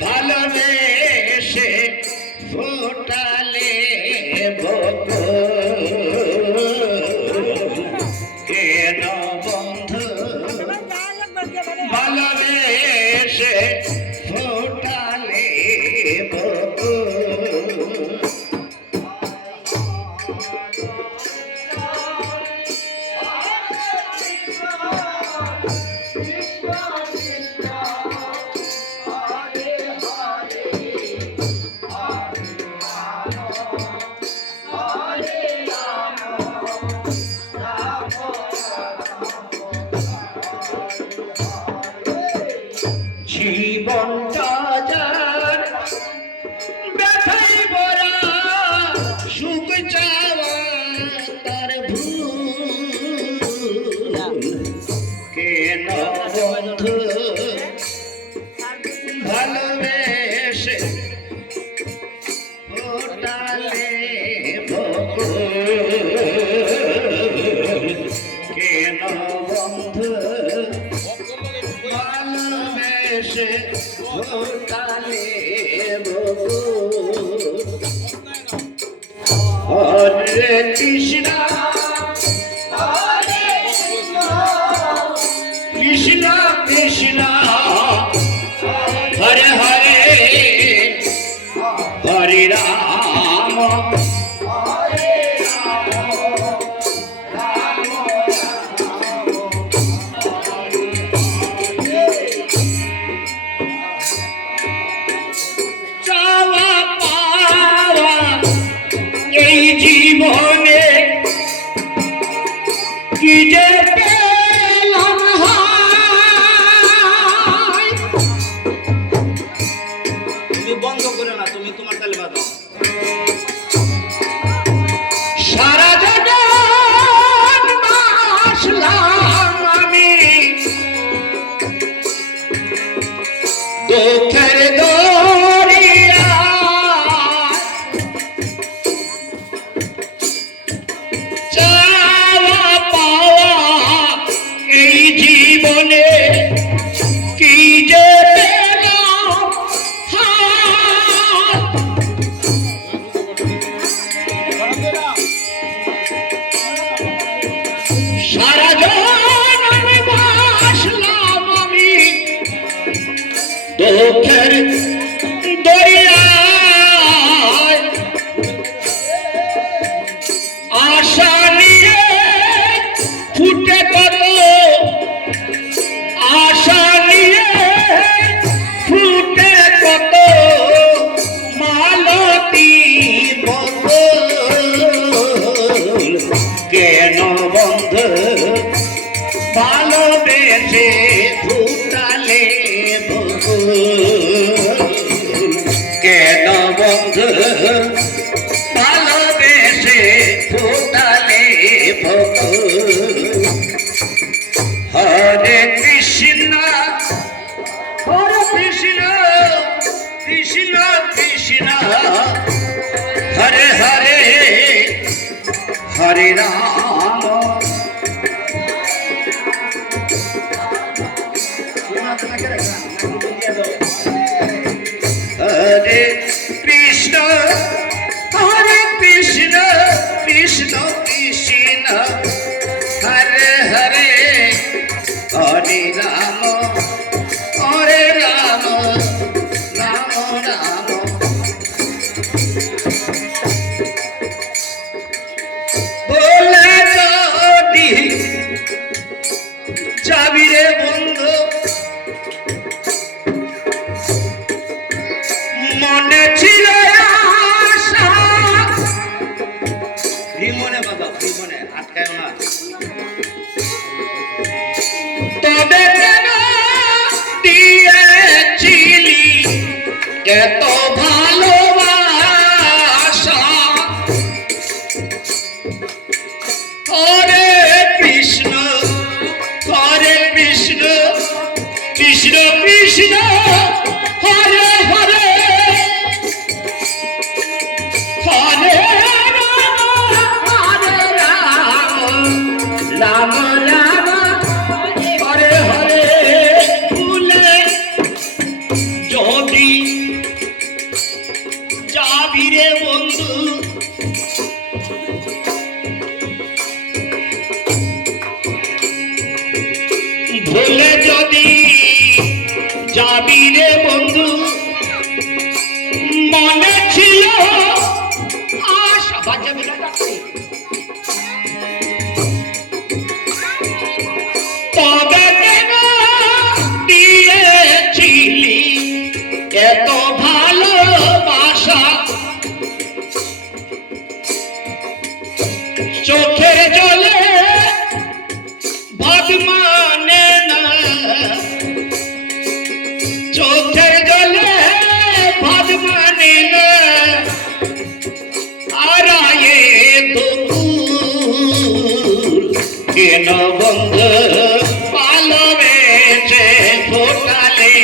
ভালোবেসে ফোটালে বকুল কেন বন্ধু ভালোবেসে ফোটালে বকুল জীবনটা যার ব্যথায় ভরা সুখ চাওয়া তার ভুল কেন বন্ধু ভালোবেসে ফোটালে বকুল কেন বন্ধু ভালোবেসে ফোটালে বকুল হরে কৃষ্ণ কৃষ্ণ কৃষ্ণ হরে হরে হরে রাম চাওয়া পাওয়া এই জীবনে কি যে পেলাম হায় তুমি বন্ধ করে না, তুমি তোমার তালে বাজাও। সারা জগৎ বাসলাম আমি দুঃখের দরিয়া চাওয়া পাওয়া এই জীবনে কি যে পেলাম হায় সারা জীবন আমি বাসলাম আমি দুঃখের দরিয়ায় আশা নিয়ে ফুটে কত আশা নিয়ে ফুটে কত মালতী বকুল কেন বন্ধু ভালোবেসে ফুটালে বকুল কেন বন্ধু ভালোবেসে ফুটালে বকুল হরে কৃষ্ণ কৃষ্ণ কৃষ্ণ হরে হরে হরে রাম হরে কৃষ্ণ কৃষ্ণ কৃষ্ণ কৃষ্ণ হরে হরে হরে রাম রাম রাম বলে যদি যাবি রে বন্ধু মনে ছিল আশা ভীমনে বাবা, ভীমনে আটকায় না। তবে কেন দিয়েছিলি এত ভালোবাসা হরে কৃষ্ণ কৃষ্ণ কৃষ্ণ কৃষ্ণ হরে হরে হরে রাম রাম হরে হরে ভুলে যদি তবে কেন দিয়েছিলি এত ভালোবাসা চোখের জলে ভাত মানে না চোখের জলে ভাত মানে না আর কেন বন্ধ ভালোবেসে ফোটালে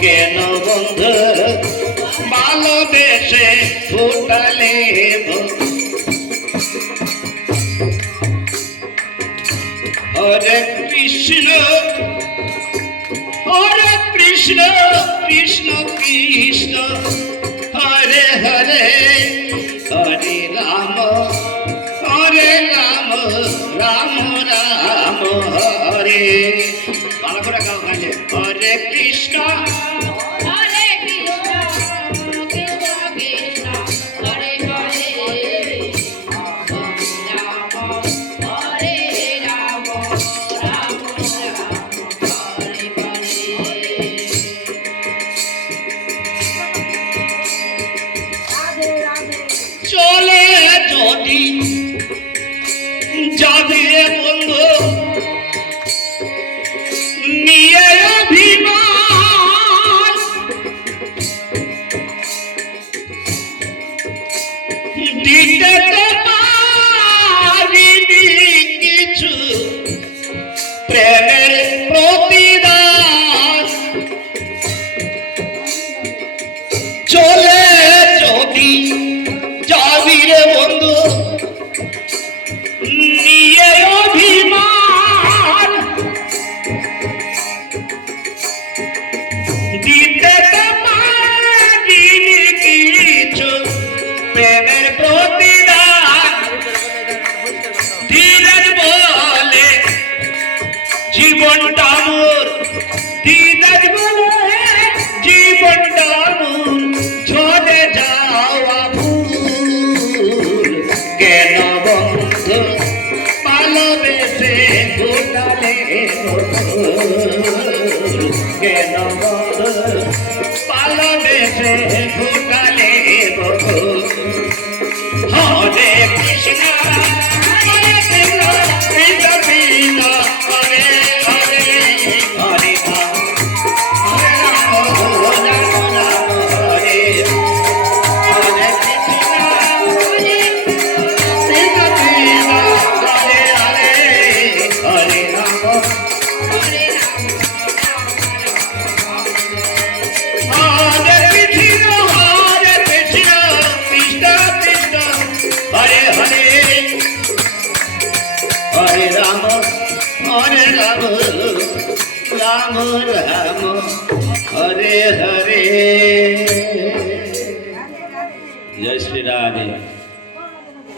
কেন বন্ধ ভালোবেসে ফোটালে হরে কৃষ্ণ কৃষ্ণ কৃষ্ণ হরে হরে হরে রাম রাম রাম হরে ভালো করে গাও গাইলে হরে কৃষ্ণ চলে যদি যাবে বন্ধু নিয়ে অভিমান দিতে তো পারিনি কিছু প্রেমের প্রতিদান চলে যদি যাবি রে বন্ধু নিয়ে অভিমান দিতে তো পারিনি কিছু প্রেমের প্রতিদান ধীরের বলে জীবনটা মোর ধীরের বলে জীবনটা মোর ঝরে যাওয়া কেন বন্ধ ভালোবেসে ফোটালে কেন বন্ধ ভালোবেসে ফোটালে হরে কৃষ্ণ কৃষ্ণ কৃষ্ণ হরে হরে হরে রাম হরে হরে राम राम हरे हरे जय श्री राधे।